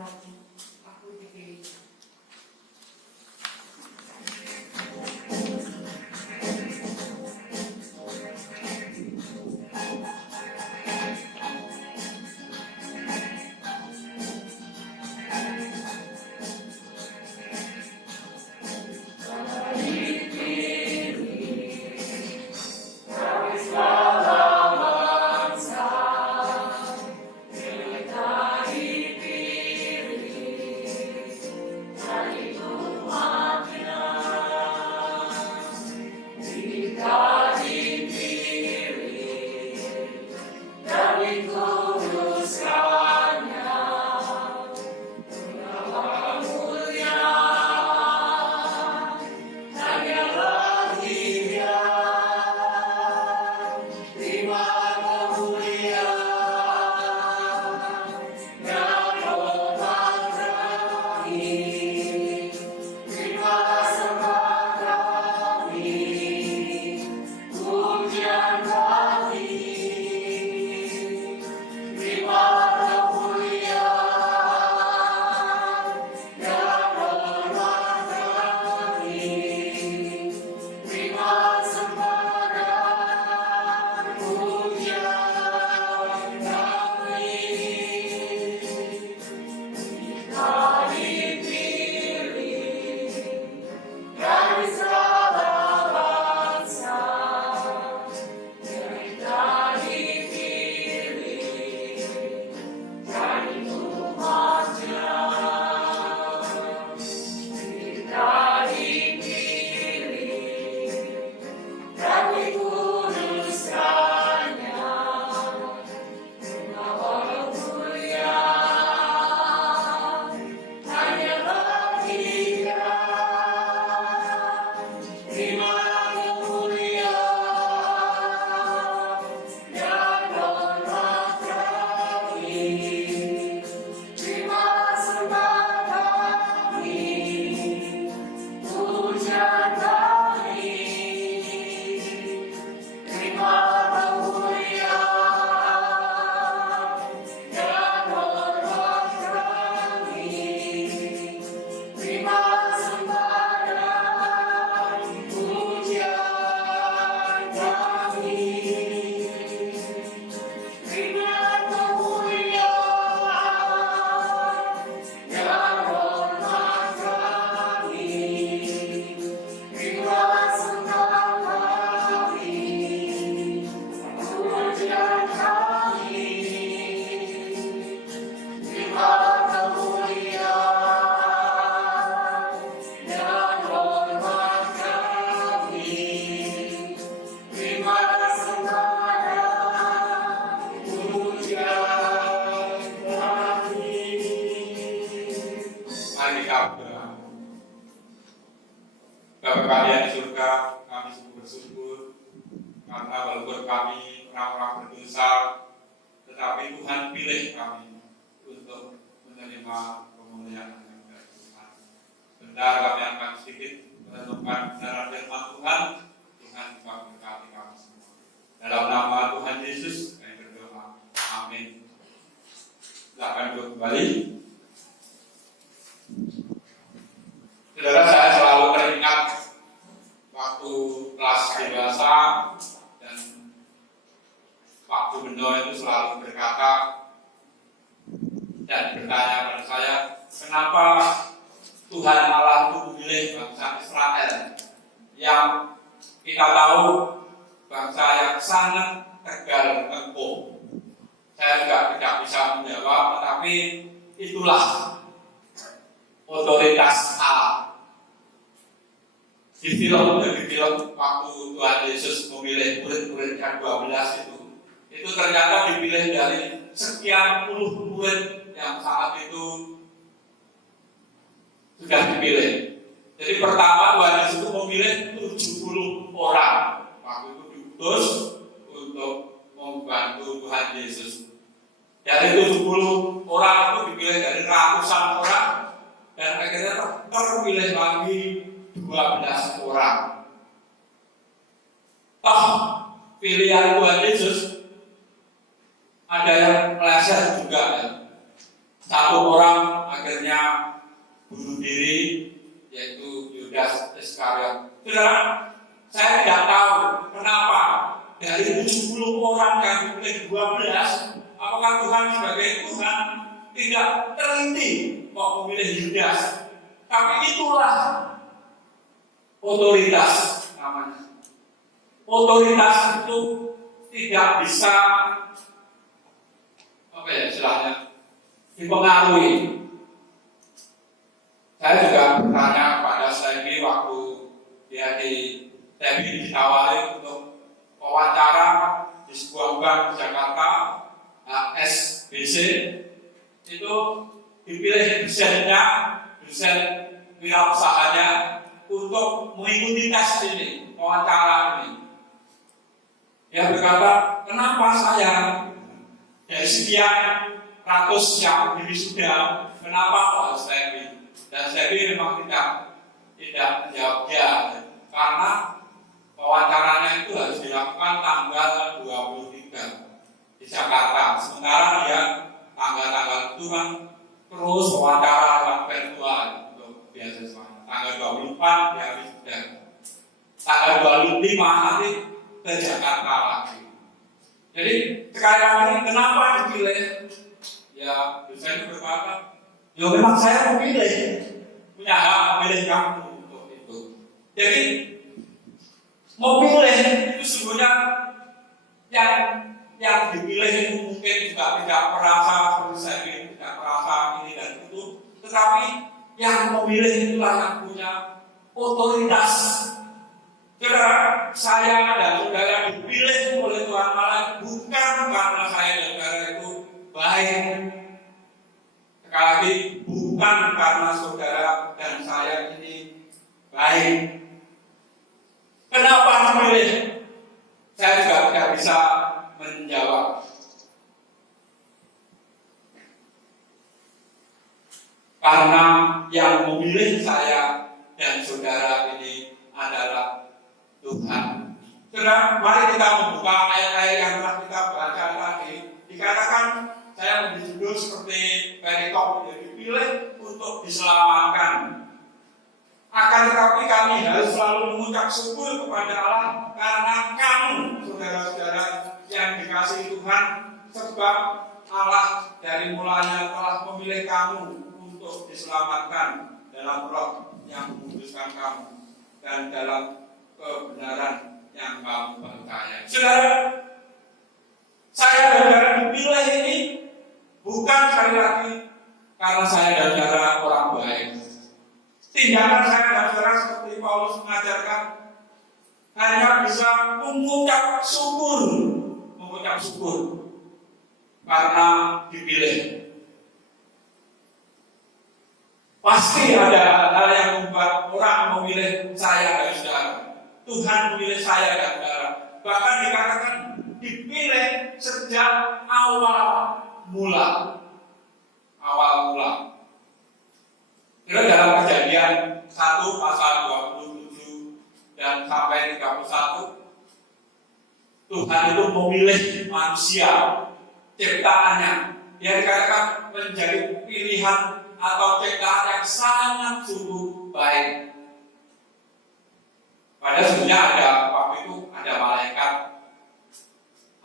lagi aku dipilih. Bapa kami yang di surga, kami sungguh bersyukur karena walaupun kami orang-orang berdosa, tetapi Tuhan pilih kami untuk menerima kemuliaan yang dari Tuhan. Benar kami akan sedikit merenungkan kebenaran firman Tuhan. Tuhan juga berkati kami semua. Dalam nama Tuhan Yesus kami berdoa. Amin. Silakan duduk kembali. Saudara, saya selalu teringat waktu kelas dewasa dan Pak Gubernur itu selalu berkata dan bertanya pada saya, kenapa Tuhan Allah itu memilih bangsa Israel yang kita tahu bangsa yang sangat tegar tengkuk. Saya juga tidak bisa menjawab, tetapi itulah otoritas Allah. Di film waktu Tuhan Yesus memilih murid-murid yang 12 itu ternyata dipilih dari sekian puluh murid yang saat itu sudah dipilih. Jadi pertama Tuhan Yesus itu memilih 70 orang waktu itu diutus untuk membantu Tuhan Yesus. Dari 70 orang itu dipilih dari ratusan orang dan akhirnya terpilih lagi 12 orang. Toh pilihan Tuhan Yesus ada yang meleset juga ya. Satu orang bunuh diri, yaitu Yudas Iskariot. Saudara, saya tidak tahu kenapa dari 70 orang yang dipilih 12, apakah Tuhan sebagai Tuhan tidak teliti kok memilih Yudas. Tapi itulah otoritas namanya. Otoritas itu tidak bisa istilahnya dipengaruhi. Saya juga bertanya pada Sebi waktu dia ditawari untuk wawancara di sebuah bank di Jakarta, HSBC, itu dipilih dosen wirausahanya untuk mengikuti tes ini, wawancara ini. Dia berkata, kenapa saya dari sekian ratus yang sudah, kenapa kok harus Sebi? Dan Sebi memang tidak menjawab dia, karena wawancaranya itu harus dilakukan tanggal 23 di Jakarta. Sementara dia tanggal-tanggal itu kan terus wawancara lewat virtual untuk beasiswa. Tanggal 24 dia sudah, tanggal 25 nanti ke Jakarta lagi. Jadi sekali lagi kenapa dipilih? Ya dosen berkata, ya memang saya memilih, punya hak memilih kamu untuk itu. Jadi memilih itu sebenarnya yang dipilih itu mungkin juga tidak merasa seperti saya tidak merasa ini dan itu, tetapi yang memilih itulah yang punya otoritas. Saudara, saya dan saudara dipilih oleh Tuhan Allah bukan karena saya dan saudara itu baik. Sekali lagi, bukan karena saudara dan saya ini baik. Kenapa memilih? Saya juga tidak bisa menjawab. Karena yang memilih saya dan saudara ini adalah Tuhan. Saudara, mari kita membuka ayat-ayat yang telah kita baca tadi. Dikatakan, saya memberi judul seperti perikop, yang dipilih untuk diselamatkan. Akan tetapi kami harus selalu mengucap syukur kepada Allah karena kamu, saudara-saudara yang dikasihi Tuhan, sebab Allah dari mulanya telah memilih kamu untuk diselamatkan dalam roh yang menguduskan kamu dan dalam kebenaran yang kamu percaya. Saudara, saya dan saudara dipilih ini bukan sekali lagi karena saya dan saudara orang baik. Tindakan saya dan saudara seperti Paulus mengajarkan hanya bisa mengucap syukur karena dipilih. Pasti ada hal-hal yang membuat orang memilih saya dan saudara. Tuhan memilih saya dan saudara. Bahkan dikatakan dipilih sejak awal mula. Kita dalam Kejadian 1 pasal 27 dan sampai 31, Tuhan itu memilih manusia ciptaannya. Dia dikatakan menjadi pilihan atau ciptaan yang sangat sungguh baik. Pada sebenarnya ada waktu itu ada malaikat,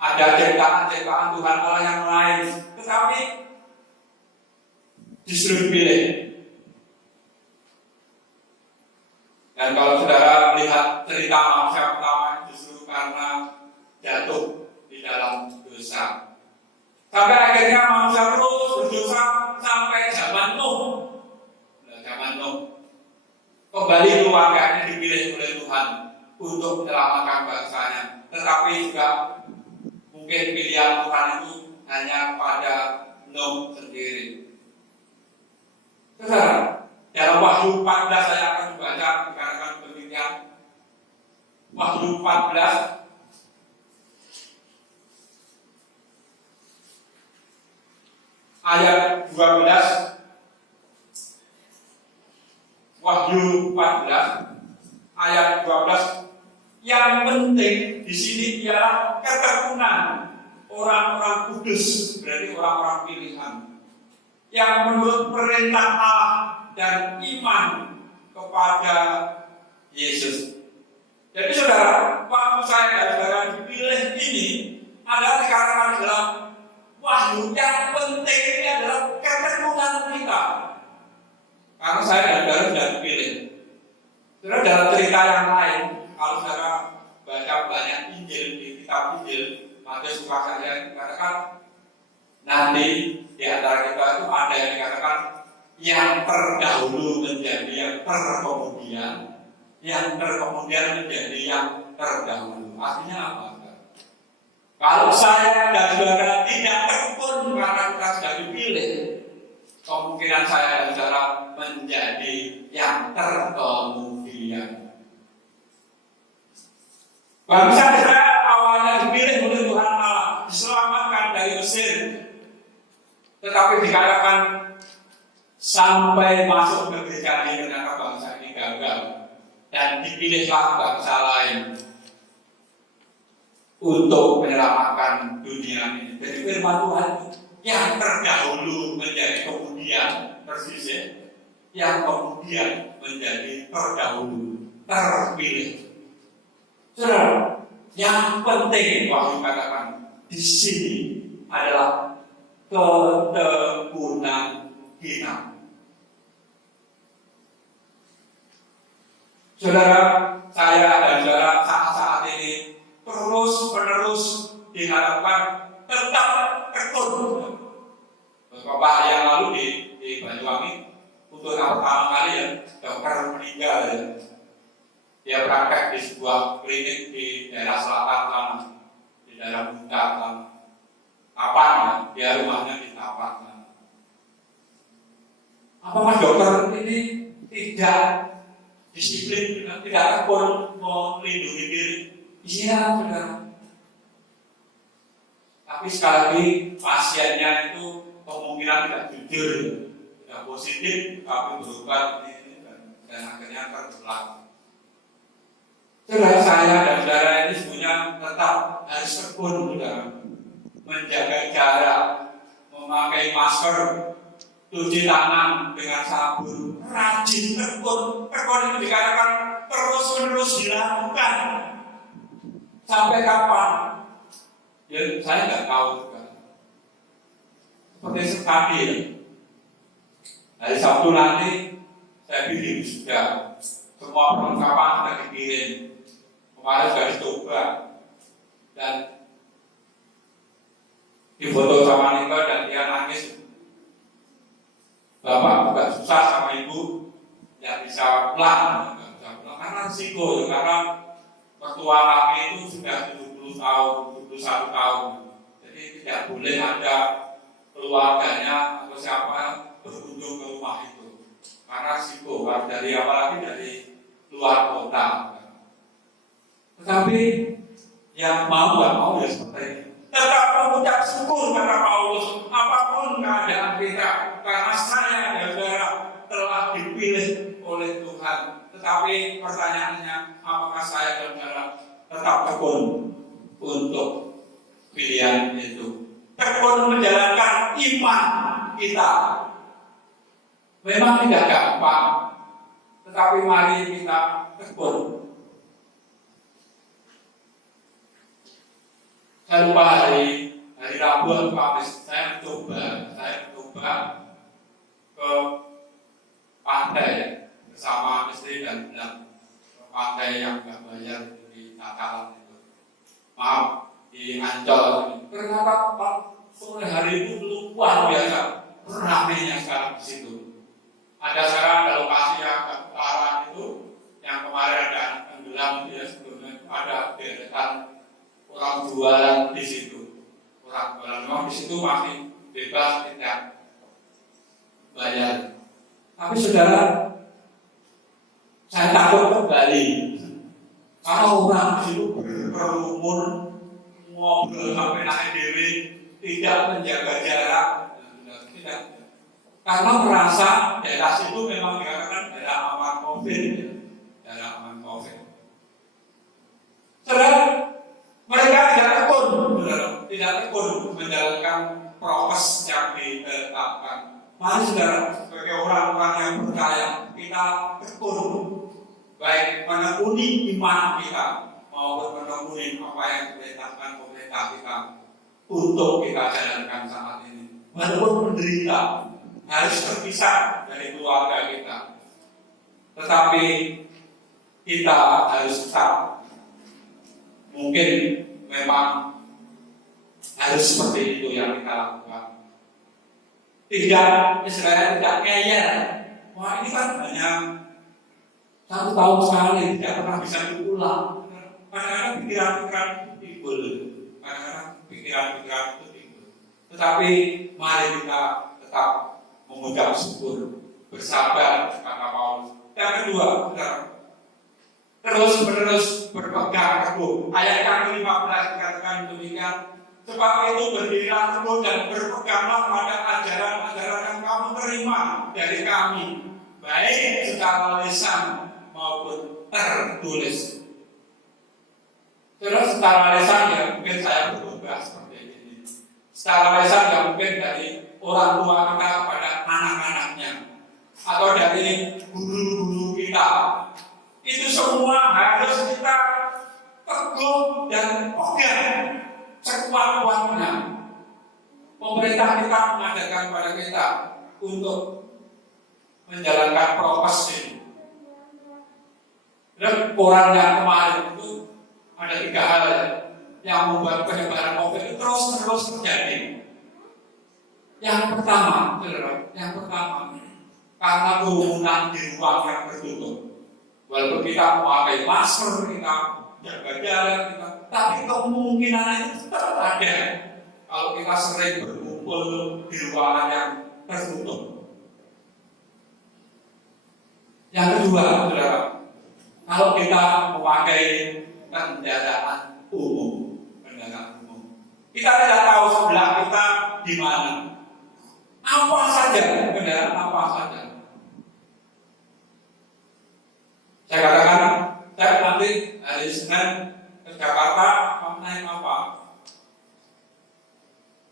ada ciptaan-ciptaan Tuhan Allah yang lain, tetapi justru dipilih. Dan kalau saudara melihat cerita manusia pertama, justru karena jatuh di dalam dosa. Sampai akhirnya manusia terus berdosa sampai zaman Nuh. Kembali keluarganya dipilih oleh Tuhan untuk menyelamatkan bangsanya. Tetapi juga mungkin pilihan Tuhan itu hanya pada Nuh sendiri. Saudara, dalam Wahyu 14 saya akan membaca dikatakan demikian. Wahyu 14 ayat 12. Wahyu 14 ayat 12. Yang penting di sini ialah ketekunan orang-orang kudus, berarti orang-orang pilihan yang menurut perintah Allah dan iman kepada Yesus. Jadi saudara, waktu saya dan saudara dipilih ini adalah dikatakan dalam Wahyu, yang penting ini adalah ketekunan kita. Karena saya dan saudara sudah dipilih. Saudara, dalam cerita yang lain, kalau saudara baca banyak Injil di kitab Injil, Matius, Lukas, saya dikatakan nanti di antara kita itu ada yang dikatakan yang terdahulu menjadi yang terkemudian, yang terkemudian menjadi yang terdahulu. Artinya apa? Kalau saya dan saudara tidak tekun karena kita sudah dipilih, kemungkinan saya dan saudara menjadi yang terkemudian. Bangsa Israel awalnya dipilih oleh Tuhan Allah, diselamatkan dari Mesir, tetapi dikatakan sampai masuk negeri Kanaan ternyata bangsa ini gagal dan dipilihlah bangsa lain untuk menyelamatkan dunia ini. Jadi firman Tuhan yang terdahulu menjadi kemudian, persis ya, yang kemudian menjadi terdahulu, terpilih. Saudara, yang penting Wahyu katakan di sini adalah ketekunan kita. Saudara, saya dan saudara saat ini terus-menerus diharapkan tetap tekun. Beberapa hari yang lalu di Banyuwangi, untuk yang pertama kali ya, dokter meninggal ya. Dia praktek di sebuah klinik di daerah selatan sana, di daerah Buntar sana. Tapan ya, dia rumahnya di Tapan sana. Apakah dokter ini tidak disiplin, tidak tekun melindungi diri? Iya, saudara. Tapi sekali lagi pasiennya itu kemungkinan tidak jujur, tidak positif, tapi berubah ini dan akhirnya tertular. Saudara, saya dan saudara ini sebenarnya tetap harus tekun, saudara, menjaga jarak, memakai masker, cuci tangan dengan sabun, rajin tekun. Tekun itu dikatakan terus-menerus dilakukan. Sampai kapan? Ya, saya nggak tahu juga. Seperti sekali ya. Hari Sabtu nanti saya bikin sudah semua perlengkapan sudah dikirim. Kemarin sudah dicoba dan difoto sama Nika dan dia nangis. Bapak juga susah sama ibu yang bisa pulang, karena risiko, karena mertua kami itu sudah 70 tahun, 71 tahun. Jadi tidak boleh ada keluarganya atau siapa berkunjung ke rumah itu. Karena risiko, dari apalagi dari luar kota. Tetapi yang mau nggak mau ya seperti ini. Tetap mengucap syukur kata Paulus, apapun keadaan kita, karena saya dan saudara telah dipilih oleh Tuhan. Tetapi pertanyaannya, apakah saya dan saudara tetap tekun untuk pilihan itu? Tekun menjalankan iman kita. Memang tidak gampang, tetapi mari kita tekun. Saya lupa hari Rabu atau Kamis saya mencoba ke pantai bersama istri dan anak, ke pantai yang nggak bayar di Takalan itu. Maaf, di Ancol. Ternyata sore hari itu luar biasa ramainya sekarang di situ. Ada sekarang ada lokasi yang agak utara itu, yang kemarin ada tenggelam ya, sebelumnya ada deretan orang jualan di situ. Orang jualan memang di situ masih bebas, tidak bayar. Tapi saudara, saya takut kembali. Kalau orang di situ berkerumun, ngobrol sampai naik diri, tidak menjaga jarak, tidak. Karena merasa daerah situ memang dikatakan daerah aman COVID, daerah aman COVID. Saudara, mereka tidak tekun menjalankan prokes yang ditetapkan. Mari saudara, sebagai orang-orang yang percaya kita tekun, baik menekuni iman kita maupun menekuni apa yang diperintahkan pemerintah kita untuk kita jalankan saat ini. Walaupun menderita, harus terpisah dari keluarga kita, tetapi kita harus tetap, mungkin memang harus seperti itu yang kita lakukan. Tidak, Israel tidak ngeyel. Wah, ini kan hanya 1 tahun sekali, tidak pernah bisa diulang. Kadang-kadang pikiran-pikiran itu timbul, kadang-kadang pikiran-pikiran itu timbul. Tetapi mari kita tetap mengucap syukur, bersabar, kata Paulus. Yang kedua, terus-menerus berpegang teguh. Ayat yang ke-15 dikatakan demikian. Sebab itu berdirilah teguh dan berpeganglah pada ajaran-ajaran yang kamu terima dari kami, baik secara lisan maupun tertulis. Terus secara lisan ya mungkin saya berubah seperti ini. Secara lisan ya mungkin dari orang tua kita kepada anak-anaknya, atau dari guru-guru kita. Itu semua harus kita teguh dan pegang sekuat-kuatnya. Pemerintah kita mengajarkan kepada kita untuk menjalankan prokes ini. Dan orang yang kemarin itu ada 3 hal yang membuat penyebaran COVID itu terus-terus terjadi. Yang pertama, karena kerumunan di ruang yang tertutup. Walaupun kita memakai masker, kita jaga jarak, tapi kemungkinan itu tetap ada kalau kita sering berkumpul di ruangan yang tertutup. Yang kedua, saudara, kalau kita memakai kendaraan umum, kita tidak tahu sebelah kita di mana. Apa saja, kendaraan apa saja. Saya katakan, saya nanti hari Senin ke Jakarta, naik apa?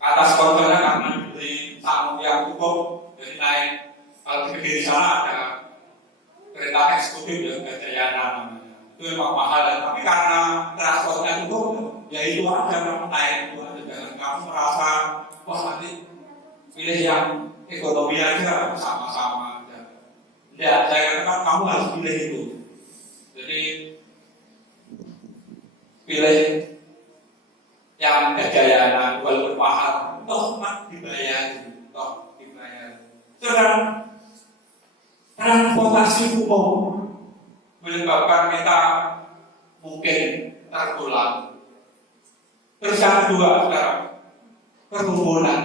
Atas kontennya karena diberi tamu yang cukup, jadi naik. Kalau di sana ada kereta eksekutif ya, Gajayana namanya. Itu memang mahal, tapi karena transportnya cukup, ya itu aja kamu naik itu aja. Jangan kamu merasa, wah nanti pilih yang ekonomi aja, sama-sama aja. Tidak, saya katakan kamu harus pilih itu. Jadi pilih yang Gajayana, walaupun mahal, toh dibayar. Sedang transportasi umum menyebabkan kita mungkin tertular. Terus yang kedua, sekarang kerumunan.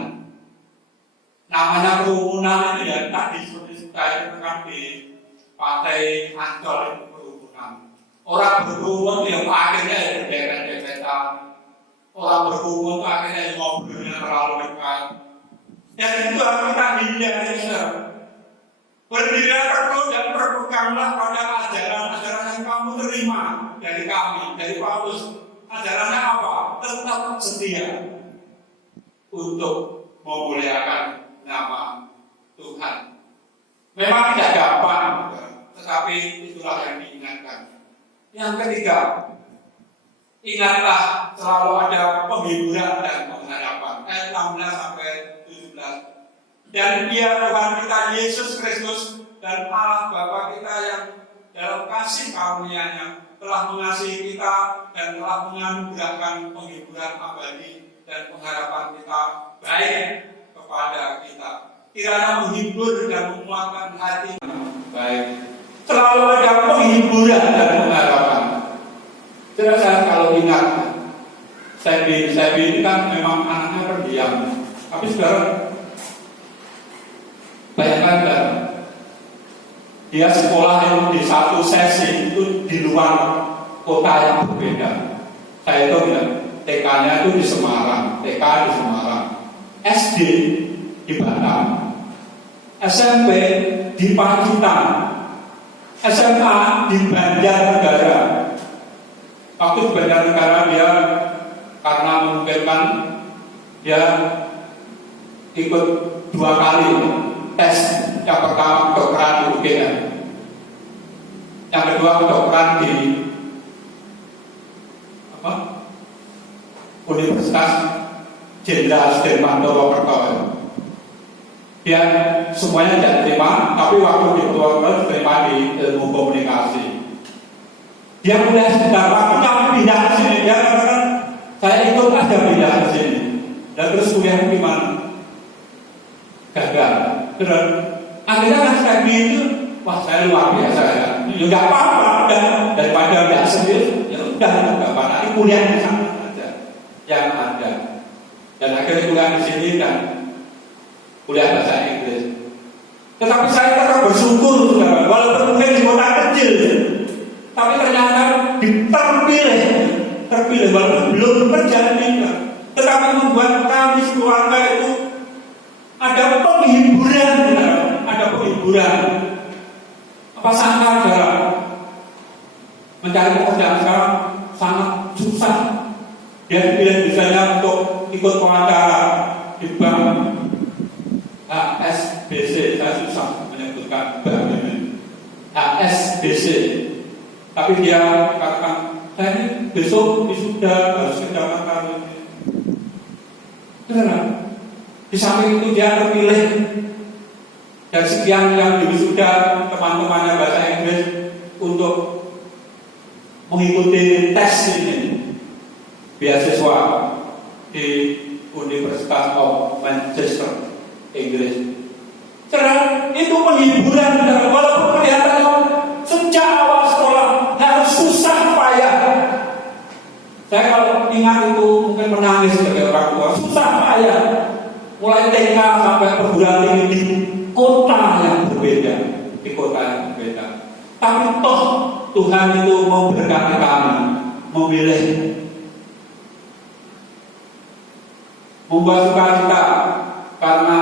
Namanya kerumunan ini ya tadi seperti saya katakan di Pantai Ancol itu kerumunan. Orang berkerumun yang akhirnya ya berderet-deretan. Orang berkerumun akhirnya ngobrolnya terlalu dekat. Dan itu harus kita hindari. Berdirilah teguh dan berpeganglah pada ajaran-ajaran yang kamu terima dari kami, dari Paulus. Ajarannya apa? Tetap setia untuk memuliakan nama Tuhan. Memang tidak gampang, tetapi itulah yang diingatkan. Yang ketiga, ingatlah selalu ada penghiburan dan pengharapan. Ayat 16 sampai 17. Dan Dia Tuhan kita Yesus Kristus dan Allah Bapa kita yang dalam kasih karunia-Nya telah mengasihi kita dan telah menganugerahkan penghiburan abadi dan pengharapan kita baik kepada kita. Kiranya menghibur dan menguatkan hati baik. Selalu ada penghiburan dan pengharapan. Saya kalau ingat, Sebi ini kan memang anaknya pendiam, tapi sekarang bayangkan dia sekolah itu di satu sesi itu di luar kota yang berbeda. Saya itu ya, TK-nya itu di Semarang, TK di Semarang, SD di Batam, SMP di Pacitan, SMA di Banjarnegara. Waktu di Banjarnegara dia karena memungkinkan dia ikut 2 kali tes. Yang pertama kedokteran di UGM, Yang kedua kedokteran di Universitas Jenderal Sudirman Purwokerto. Dia semuanya tidak terima, tapi waktu di Purwokerto terima di ilmu komunikasi. Dia kuliah sebentar waktu kami pindah ke sini, dia katakan saya ikut aja pindah ke sini. Dan terus kuliah gimana? Gagal. Terus akhirnya kan saya gitu, wah saya luar biasa ya. Ya nggak apa-apa, daripada nggak serius, ya udah nggak apa-apa. Kuliah di sana aja yang ada. Dan akhirnya kuliah di sini dan kuliah bahasa Inggris. Tetapi saya tetap bersyukur, walaupun mungkin di kota kecil, tapi ternyata terpilih walaupun belum terjadi, tetapi membuat kami keluarga itu ada penghiburan. Apa sangka adalah mencari pekerjaan sekarang sangat susah. Dia dipilih misalnya untuk ikut wawancara di bank HSBC, saya susah menyebutkan bank ini, HSBC. Tapi dia katakan, saya ini besok wisuda harus ke Jakarta. Benar. Di samping itu dia terpilih dan sekian yang wisuda teman-temannya bahasa Inggris untuk mengikuti tes ini beasiswa di Universitas of Manchester, Inggris. Karena itu penghiburan, walaupun kelihatannya sejak awal sekolah harus susah payah. Saya kalau ingat itu mungkin menangis sebagai orang tua. Susah payah, mulai TK sampai perguruan tinggi di kota yang berbeda, Tapi toh Tuhan itu memberkati kami, memilih, membuat sukacita karena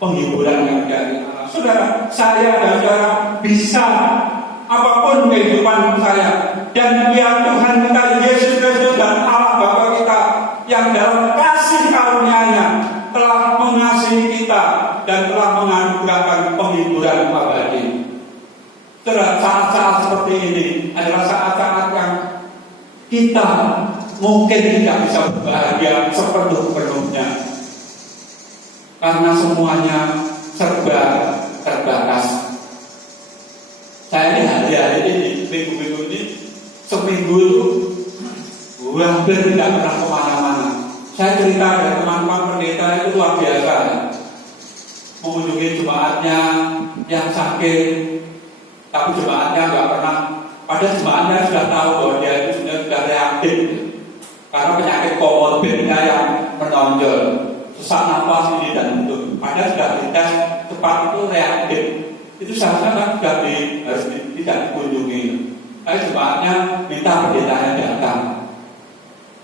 penghiburan yang dari Allah. Saudara, saya dan saudara bisa apapun kehidupan saya, dan biar Tuhan kita Yesus Kristus dan Allah Bapa kita yang dalam kasih karunia-Nya telah mengasihi kita dan telah menganugerahkan penghiburan abadi. Saudara, saat-saat seperti ini adalah saat-saat yang kita mungkin tidak bisa berbahagia sepenuh-penuhnya karena semuanya serba terbatas. Saya ini hari-hari ini, minggu-minggu ini, seminggu itu hampir tidak pernah kemana-mana. Saya cerita dari teman-teman pendeta itu luar biasa, mengunjungi jemaatnya yang sakit, tapi jemaatnya nggak pernah. Pada jemaatnya sudah tahu bahwa dia itu sudah reaktif karena penyakit komorbidnya yang menonjol, sesak nafas ini dan itu. Padahal sudah dites cepat itu reaktif. Itu seharusnya kan sudah harus tidak dikunjungi. Tapi jemaatnya minta pendetanya datang.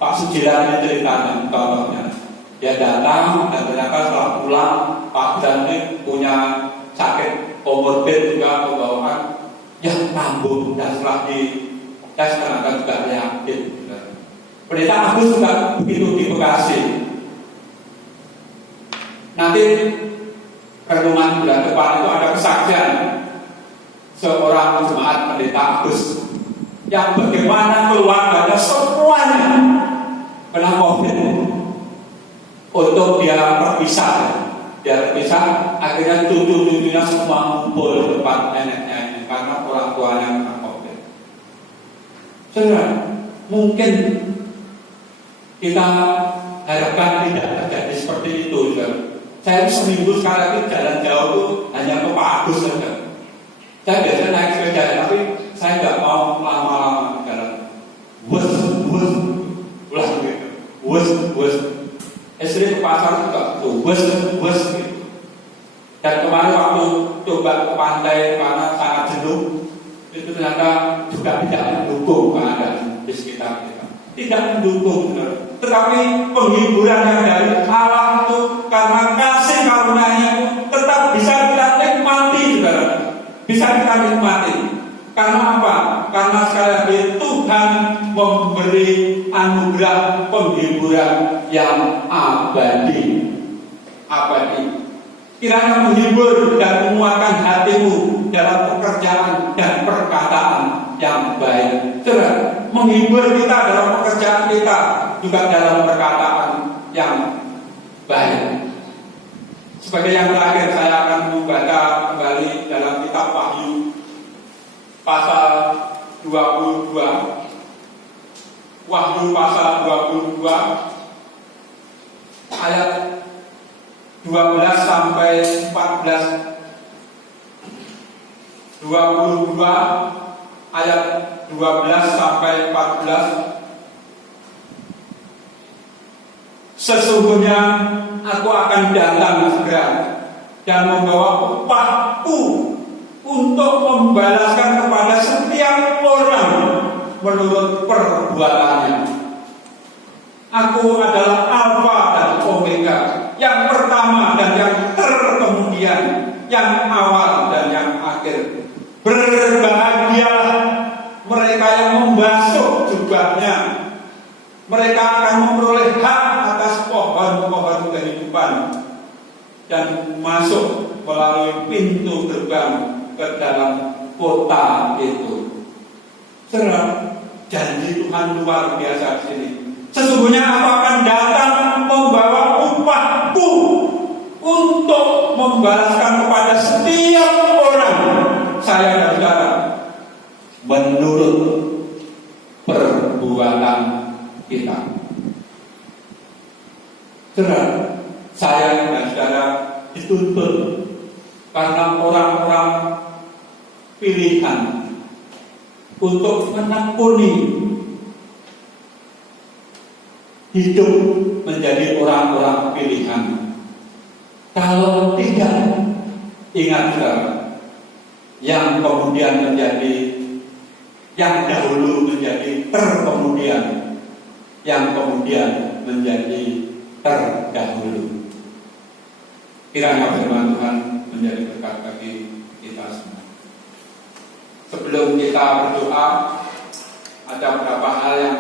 Pak Sujiran ini ceritanya, contohnya. Dia datang dan ternyata setelah pulang, Pak Sujiran ini punya sakit komorbid juga, pembawaan yang kambuh, dan setelah di tes ternyata juga reaktif. Pendeta Agus juga begitu di Bekasi. Nanti renungan bulan depan itu ada kesaksian seorang jemaat pendeta Agus yang bagaimana keluarganya semuanya kena COVID. Untuk dia terpisah, akhirnya cucu-cucunya semua ngumpul di depan neneknya ini karena orang tuanya kena COVID. Saudara, mungkin kita harapkan tidak terjadi seperti itu, saudara. Saya seminggu sekali lagi jalan jauh itu hanya ke Pak Agus saja. Saya biasanya naik sepeda, tapi saya nggak mau lama-lama jalan. Wes. Istri ke pasar juga tuh, wes gitu. Dan kemarin waktu coba ke pantai karena sangat jenuh, itu ternyata juga tidak mendukung keadaan di sekitar kita. Tidak mendukung, benar. Tetapi penghiburan yang dari Allah itu karena kasih karunia-Nya itu tetap bisa kita nikmati, saudara. Bisa kita nikmati. Karena apa? Karena sekali lagi Tuhan memberi anugerah penghiburan yang abadi. Kiranya menghibur dan menguatkan hatimu dalam pekerjaan dan perkara menghibur kita dalam pekerjaan kita, juga dalam perkataan yang baik. Sebagai yang terakhir, saya akan membaca kembali dalam kitab Wahyu pasal 22. Wahyu pasal 22 ayat 12 sampai 14. 22 ayat 12 sampai 14. Sesungguhnya aku akan datang segera dan membawa upahku untuk membalaskan kepada setiap orang menurut perbuatannya. Aku adalah Alfa dan Omega, yang pertama dan yang terkemudian, yang awal dan yang akhir. Berbahagialah mereka yang membasuh jubahnya. Mereka akan memperoleh hak atas pohon-pohon kehidupan dan masuk melalui pintu gerbang ke dalam kota itu. Saudara, janji Tuhan luar biasa di sini. Sesungguhnya aku akan datang membawa upahku untuk membalaskan kepada setiap orang, saya dan saudara, menurut perbuatan kita. Saudara, saya dan saudara dituntut karena orang-orang pilihan untuk menekuni hidup menjadi orang-orang pilihan. Kalau tidak, ingat saudara, yang kemudian menjadi, yang dahulu menjadi terkemudian, yang kemudian menjadi terdahulu. Kiranya firman Tuhan menjadi berkat bagi kita semua. Sebelum kita berdoa, ada beberapa hal yang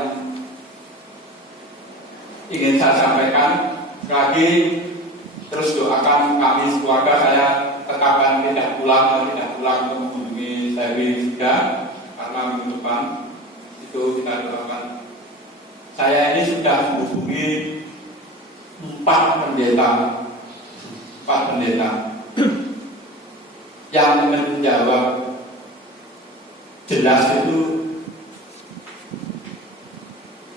ingin saya sampaikan. Lagi terus doakan kami keluarga saya tetapkan tidak pulang untuk mengunjungi Sewi sudah, karena minggu depan itu kita doakan. Saya ini sudah menghubungi 4 pendeta yang menjawab jelas itu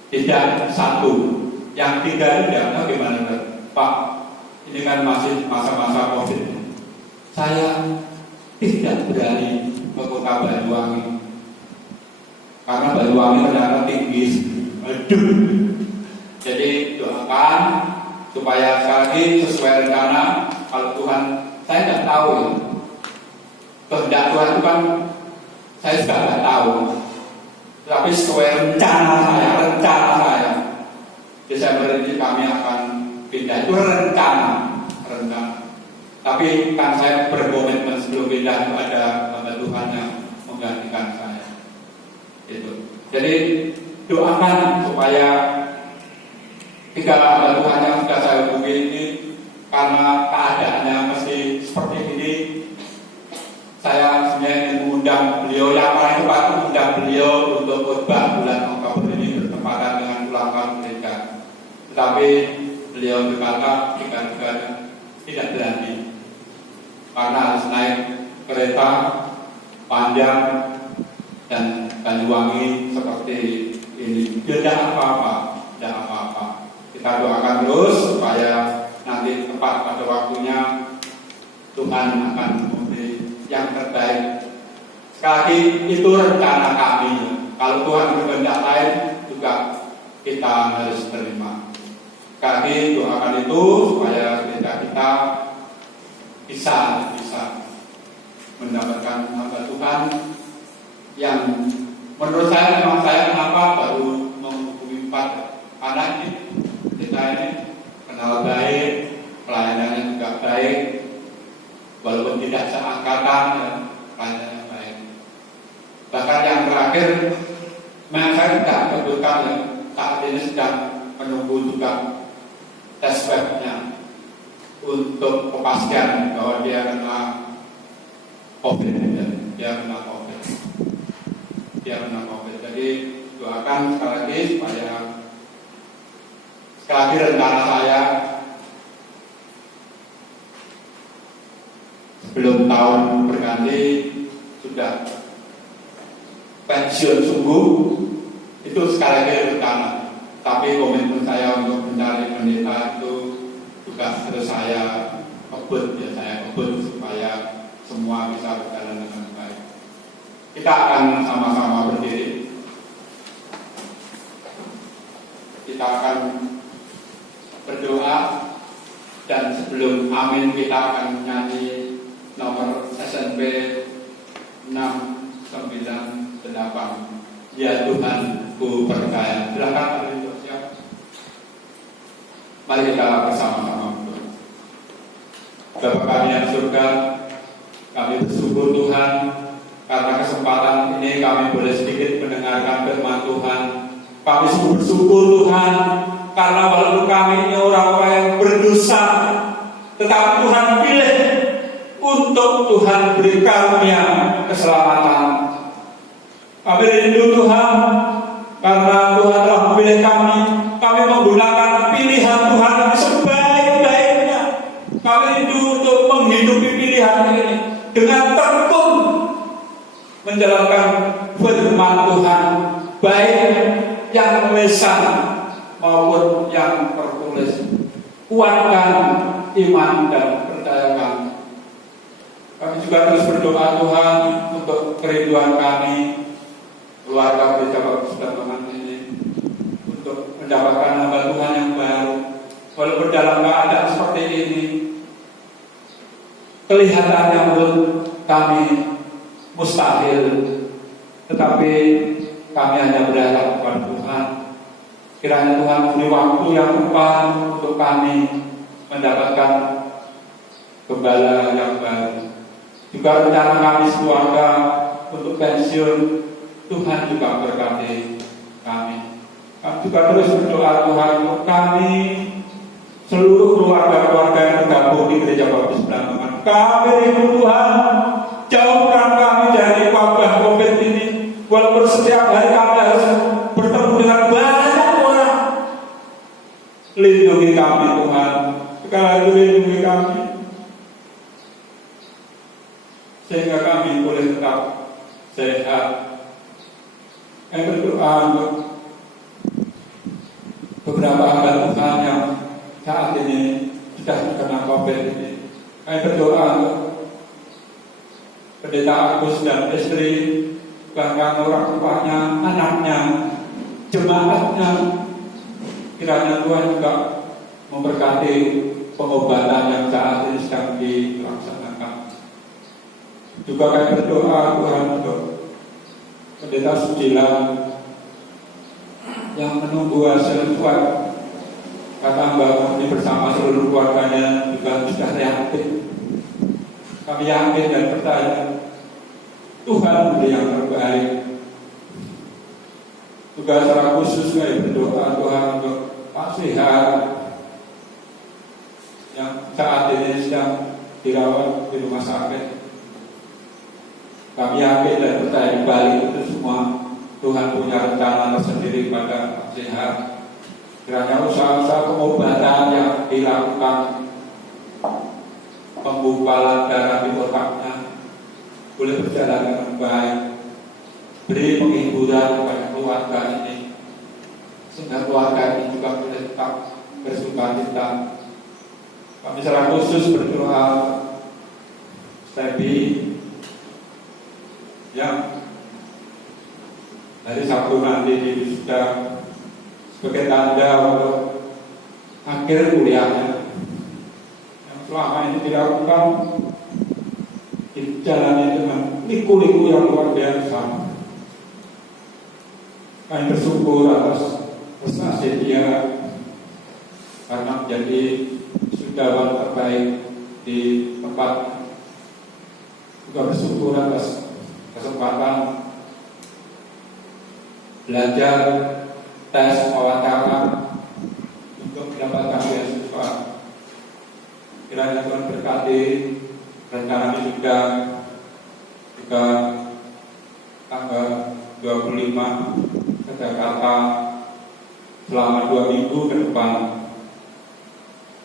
tidak satu. Yang 3 itu tidak tahu gimana, Pak. Ini kan masih masa-masa COVID. Saya tidak berani ke kota Banyuwangi karena Banyuwangi ternyata tinggi. Aduh. Jadi doakan supaya sekali lagi sesuai rencana. Kalau Tuhan, saya tidak tahu ya. Kehendak Tuhan itu kan saya sudah tidak tahu. Tapi sesuai rencana saya, Desember ini kami akan pindah. Itu rencana. Tapi kan saya berkomitmen sebelum pindah itu ada hamba Tuhan yang menggantikan saya. Itu. Jadi doakan supaya 3 hamba Tuhan yang sudah saya hubungi ini, karena keadaannya mesti seperti ini, saya sebenarnya ingin mengundang beliau, yang paling tepat mengundang beliau untuk khotbah bulan Oktober ini bertepatan dengan ulang tahun gereja. Tetapi beliau berkata tiga-tiganya tidak berani karena harus naik kereta panjang dan Banyuwangi seperti ini. Tidak apa-apa. Kita doakan terus supaya nanti tepat pada waktunya Tuhan akan memberi yang terbaik. Sekali lagi itu rencana kami. Kalau Tuhan berkehendak lain juga kita harus terima. Kami doakan itu supaya kita bisa mendapatkan hamba Tuhan yang menurut saya memang saya kenapa baru menghubungi 4 anak ini. Kita ini kenal baik, pelayanannya juga baik, walaupun tidak seangkatan ya, pelayanannya baik. Bahkan yang terakhir, memang saya tidak sebutkan ya, saat ini sedang menunggu juga tes swabnya untuk kepastian bahwa dia kena COVID. Dia kena COVID. Jadi doakan doakan sekali lagi supaya sekali lagi rencana saya sebelum tahun berganti sudah pensiun sungguh, itu sekali lagi rencana. Tapi komitmen saya untuk mencari pendeta itu juga terus saya kebut, ya saya kebut supaya semua bisa berjalan dengan baik. Kita akan sama-sama berdiri. Kita akan berdoa, dan sebelum amin kita akan nyanyi nomor SNP 698. Ya Tuhan, ku percaya. Silakan untuk siap. Mari kita bersama-sama berdoa. Bapa kami yang surga, kami bersyukur Tuhan karena kesempatan ini kami boleh sedikit mendengarkan firman Tuhan. Kami sungguh bersyukur Tuhan karena walaupun kami ini orang-orang yang berdosa, tetapi Tuhan pilih untuk Tuhan beri karunia keselamatan. Kami rindu Tuhan karena Tuhan telah memilih kami. Kami menggunakan pilihan Tuhan yang sebaik-baiknya. Kami rindu untuk menghidupi pilihan ini dengan tekun menjalankan firman Tuhan, baik yang lisan maupun yang tertulis. Kuatkan iman dan percaya kami. Kami juga terus berdoa Tuhan untuk kerinduan kami, keluarga Gereja Baptis Tuhan ini, untuk mendapatkan hamba Tuhan yang baru. Walaupun dalam keadaan seperti ini, kelihatannya menurut kami mustahil, tetapi kami hanya berharap kepada Tuhan. Kiranya Tuhan memberi waktu yang tepat untuk kami mendapatkan gembala yang baru. Juga rencana kami sekeluarga untuk pensiun, Tuhan juga berkati kami. Kami juga terus berdoa Tuhan untuk kami, seluruh keluarga-keluarga yang bergabung di Gereja Baptis Tuhan. Kami rindu Tuhan, jauhkan kami dari wabah COVID ini. Walaupun setiap hari kami harus bertemu dengan banyak orang, lindungi kami Tuhan. Sekali lagi lindungi kami, sehingga kami boleh tetap sehat. Kami berdoa untuk beberapa hamba Tuhan yang saat ini sudah terkena COVID ini. Kami berdoa untuk Pendeta Agus dan istri, bahkan orang tuanya, anaknya, jemaatnya. Kiranya Tuhan juga memberkati pengobatan yang saat ini sedang dilaksanakan. Juga kami berdoa Tuhan untuk Pendeta Sujilan yang menunggu hasil swab. Kata Mbak ini bersama seluruh keluarganya juga sudah reaktif. Kami yakin dan percaya Tuhan memberi yang terbaik. Juga secara khusus kami berdoa Tuhan untuk Pak Sehat yang saat ini sedang dirawat di rumah sakit. Kami yakin dan percaya di balik itu semua Tuhan punya rencana tersendiri pada Pak Sehat. Kiranya usaha-usaha pengobatan yang dilakukan, penggumpalan darah di otaknya boleh berjalan dengan baik. Beri penghiburan kepada keluarga ini, sehingga keluarga ini juga boleh tetap bersukacita. Kami secara khusus berdoa Stebi yang hari Sabtu nanti sudah sebagai tanda untuk akhir kuliahnya yang selama ini dilakukan dijalani dengan liku-liku yang luar biasa. Kami bersyukur atas prestasi dia karena menjadi sudawan terbaik di tempat. Juga bersyukur atas kesempatan belajar tes wawancara untuk mendapatkan beasiswa. Kiranya Tuhan berkati rencana ini juga tanggal 25 kata-kata selama 2 minggu ke depan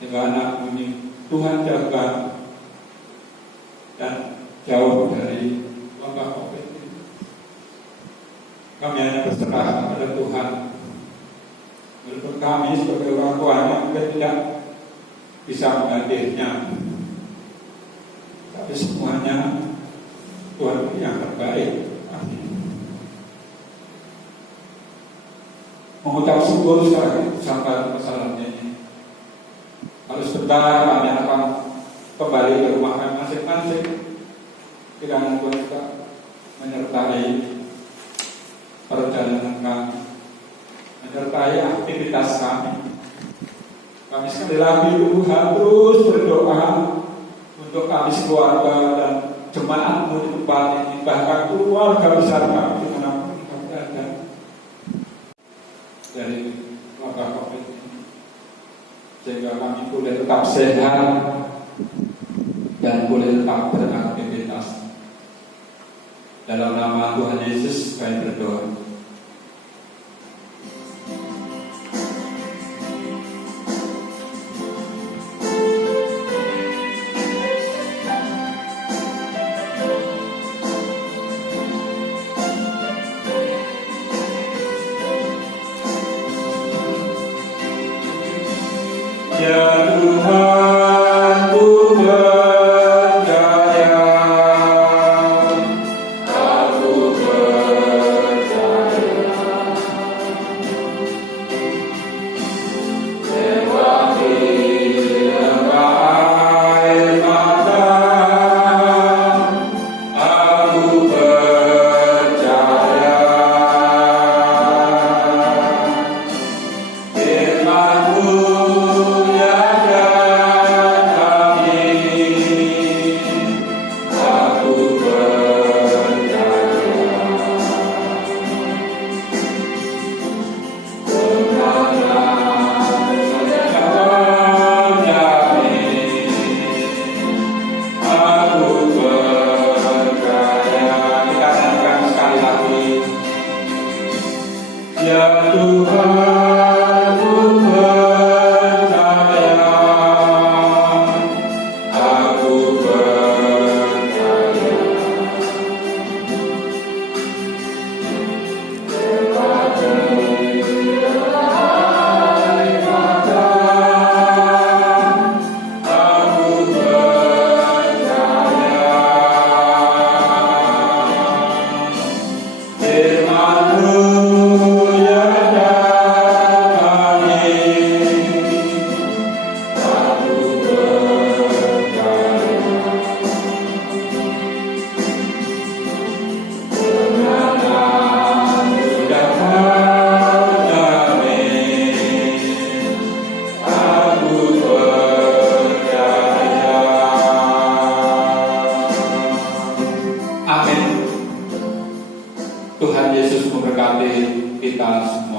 dengan anak ini Tuhan jaga dan jauh dari wabah COVID ini. Kami hanya berserah kepada Tuhan. Menurut kami sebagai orang tuanya kita tidak bisa menghadirnya, tapi semuanya Tuhan yang terbaik. Mengucap syukur sekali sampai masalahnya ini. Kalau sebentar kami akan kembali ke rumah kami masing-masing. Kiranya Tuhan juga menyertai perjalanan kami, menyertai aktivitas kami. Kami sekali lagi Tuhan terus berdoa untuk kami keluarga dan jemaatmu di tempat ini, bahkan keluarga besar kami dimanapun kami ada dari wabah COVID ini, sehingga kami boleh tetap sehat dan boleh tetap beraktivitas. Dalam nama Tuhan Yesus kami berdoa. Ya Tuhan, ku percaya, aku percaya, lewati lembah air mata, aku percaya, firman-Mu Ya Tuhan, ku percaya, aku percaya, lewati air mata, aku percaya, firman-Mu Tuhan Yesus memberkati kita semua.